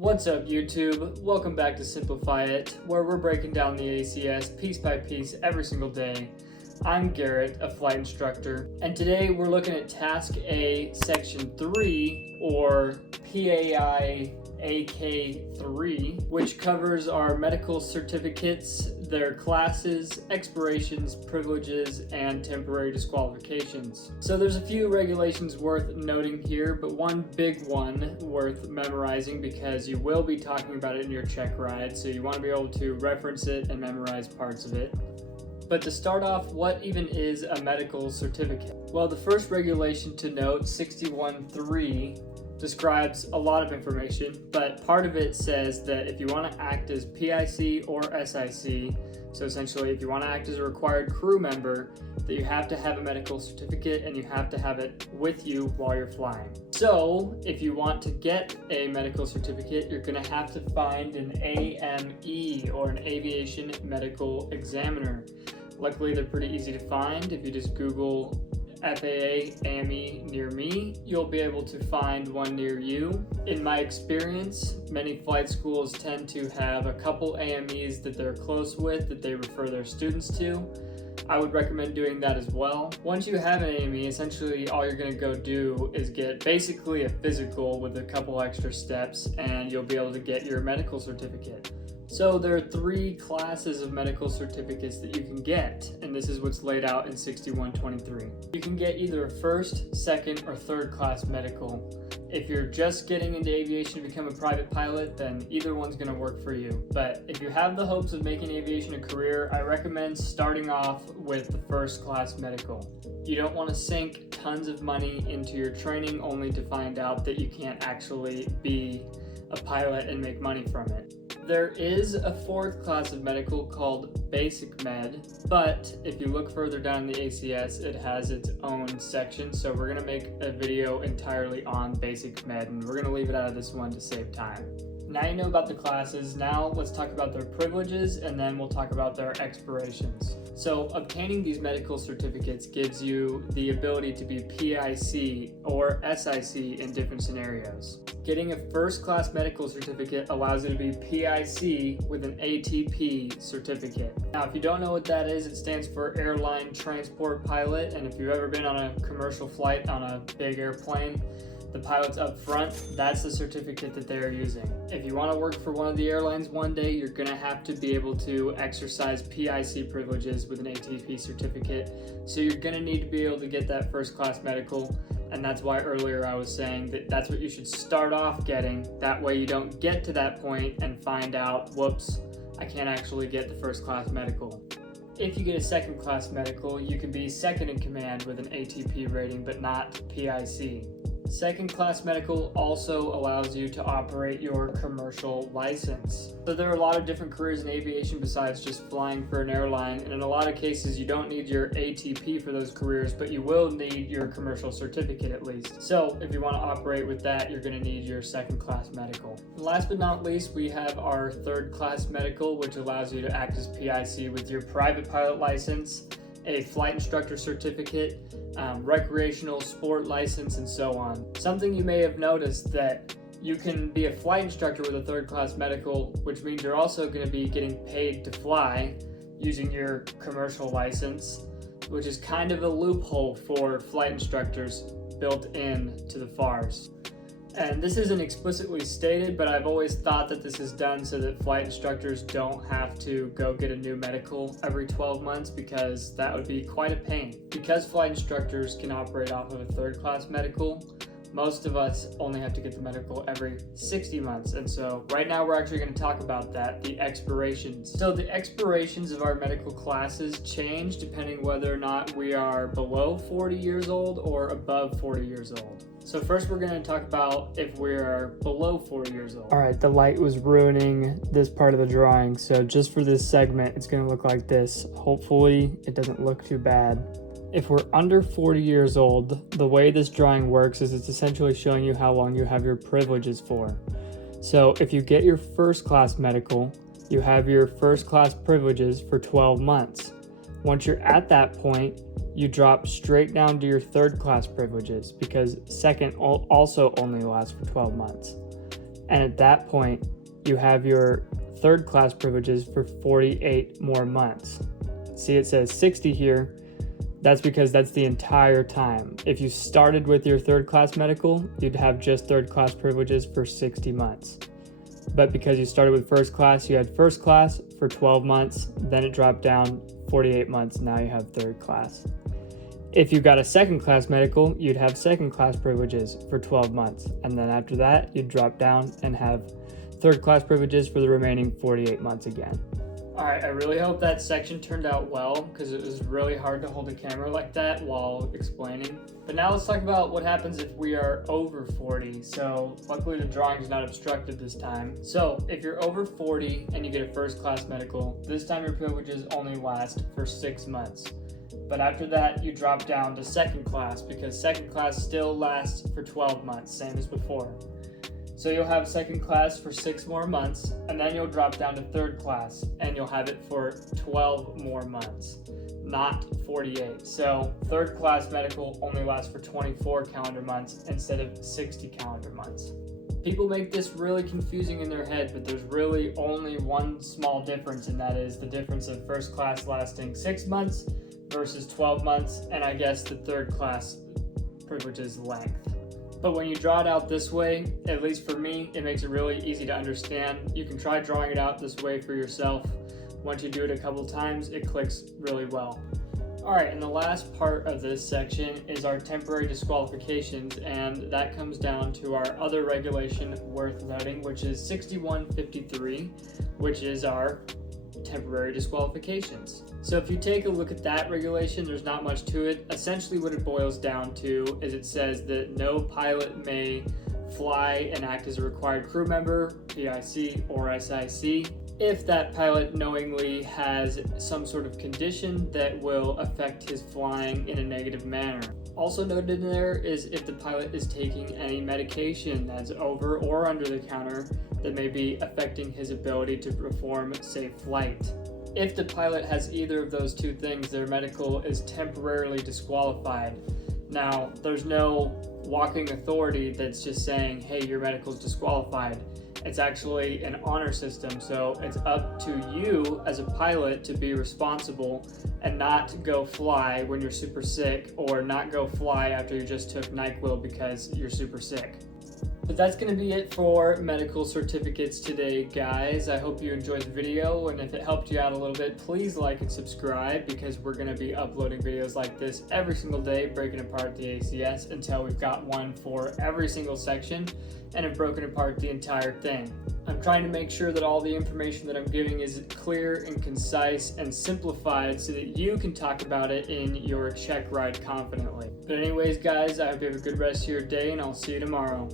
What's up YouTube? Welcome back to Simplify It, where we're breaking down the ACS piece by piece every single day. I'm Garrett, a flight instructor, and today we're looking at Task A, Section 3, or PA.I.A.K3, which covers our medical certificates, their classes, expirations, privileges, and temporary disqualifications. So there's a few regulations worth noting here, but one big one worth memorizing because you will be talking about it in your check ride, so you want to be able to reference it and memorize parts of it. But to start off, what even is a medical certificate? Well, the first regulation to note, 61.3, describes a lot of information, but part of it says that if you want to act as PIC or SIC, so essentially if you want to act as a required crew member, that you have to have a medical certificate and you have to have it with you while you're flying. So if you want to get a medical certificate, you're going to have to find an AME, or an Aviation Medical Examiner. Luckily, they're pretty easy to find. If you just Google FAA AME near me, you'll be able to find one near you. In my experience, many flight schools tend to have a couple AMEs that they're close with that they refer their students to. I would recommend doing that as well. Once you have an AME, essentially all you're going to go do is get basically a physical with a couple extra steps, and you'll be able to get your medical certificate. So there are three classes of medical certificates that you can get, and this is what's laid out in 61.23. You can get either a first, second, or third class medical. If you're just getting into aviation to become a private pilot, then either one's going to work for you. But if you have the hopes of making aviation a career, I recommend starting off with the first class medical. You don't want to sink tons of money into your training only to find out that you can't actually be a pilot and make money from it. There is a fourth class of medical called Basic Med, but if you look further down the ACS, it has its own section, so we're going to make a video entirely on Basic Med, and we're going to leave it out of this one to save time. Now you know about the classes, now let's talk about their privileges, and then we'll talk about their expirations. So obtaining these medical certificates gives you the ability to be PIC or SIC in different scenarios. Getting a first class medical certificate allows you to be PIC with an ATP certificate. Now if you don't know what that is, it stands for Airline Transport Pilot, and if you've ever been on a commercial flight on a big airplane, the pilots up front, that's the certificate that they're using. If you want to work for one of the airlines one day, you're going to have to be able to exercise PIC privileges with an ATP certificate. So you're going to need to be able to get that first class medical, and that's why earlier I was saying that that's what you should start off getting. That way you don't get to that point and find out, whoops, I can't actually get the first class medical. If you get a second class medical, you can be second in command with an ATP rating, but not PIC. Second class medical also allows you to operate your commercial license. So there are a lot of different careers in aviation besides just flying for an airline, and in a lot of cases you don't need your ATP for those careers, but you will need your commercial certificate at least. So if you want to operate with that, you're going to need your second class medical. And last but not least, we have our third class medical, which allows you to act as PIC with your private pilot license, a flight instructor certificate, recreational sport license, and so on. Something you may have noticed that you can be a flight instructor with a third class medical, which means you're also going to be getting paid to fly using your commercial license, which is kind of a loophole for flight instructors built in to the FARs. And this isn't explicitly stated, but I've always thought that this is done so that flight instructors don't have to go get a new medical every 12 months because that would be quite a pain. Because flight instructors can operate off of a third class medical, most of us only have to get the medical every 60 months. And so right now we're actually going to talk about that, the expirations. So the expirations of our medical classes change depending whether or not we are below 40 years old or above 40 years old. So first we're going to talk about if we're below 40 years old. All right, the light was ruining this part of the drawing, so just for this segment, it's going to look like this. Hopefully it doesn't look too bad. If we're under 40 years old, the way this drawing works is it's essentially showing you how long you have your privileges for. So if you get your first class medical, you have your first class privileges for 12 months. Once you're at that point, you drop straight down to your third class privileges because second also only lasts for 12 months. And at that point, you have your third class privileges for 48 more months. See, it says 60 here. That's because that's the entire time. If you started with your third class medical, you'd have just third class privileges for 60 months. But because you started with first class, you had first class for 12 months, then it dropped down 48 months, now you have third class. If you got a second class medical, you'd have second class privileges for 12 months, and then after that, you'd drop down and have third class privileges for the remaining 48 months again. Alright, I really hope that section turned out well, because it was really hard to hold a camera like that while explaining. But now let's talk about what happens if we are over 40. So luckily the drawing's not obstructed this time. So if you're over 40 and you get a first class medical, this time your privileges only last for 6 months. But after that, you drop down to second class, because second class still lasts for 12 months, same as before. So you'll have second class for 6 more months, and then you'll drop down to third class, and you'll have it for 12 more months, not 48. So third class medical only lasts for 24 calendar months instead of 60 calendar months. People make this really confusing in their head, but there's really only one small difference, and that is the difference of first class lasting 6 months versus 12 months, and I guess the third class privileges length. But when you draw it out this way, at least for me, it makes it really easy to understand. You can try drawing it out this way for yourself. Once you do it a couple times, it clicks really well. Alright, and the last part of this section is our temporary disqualifications, and that comes down to our other regulation worth noting, which is 6153, which is our temporary disqualifications. So if you take a look at that regulation, there's not much to it. Essentially what it boils down to is it says that no pilot may fly and act as a required crew member, PIC or SIC, if that pilot knowingly has some sort of condition that will affect his flying in a negative manner. Also noted in there is if the pilot is taking any medication that's over or under the counter that may be affecting his ability to perform safe flight. If the pilot has either of those two things, their medical is temporarily disqualified. Now, there's no walking authority that's just saying, hey, your medical is disqualified. It's actually an honor system, so it's up to you as a pilot to be responsible and not go fly when you're super sick, or not go fly after you just took NyQuil because you're super sick. But that's going to be it for medical certificates today, guys. I hope you enjoyed the video, and if it helped you out a little bit, please like and subscribe, because we're going to be uploading videos like this every single day, breaking apart the ACS until we've got one for every single section and have broken apart the entire thing. I'm trying to make sure that all the information that I'm giving is clear and concise and simplified so that you can talk about it in your check ride confidently. But anyways, guys, I hope you have a good rest of your day, and I'll see you tomorrow.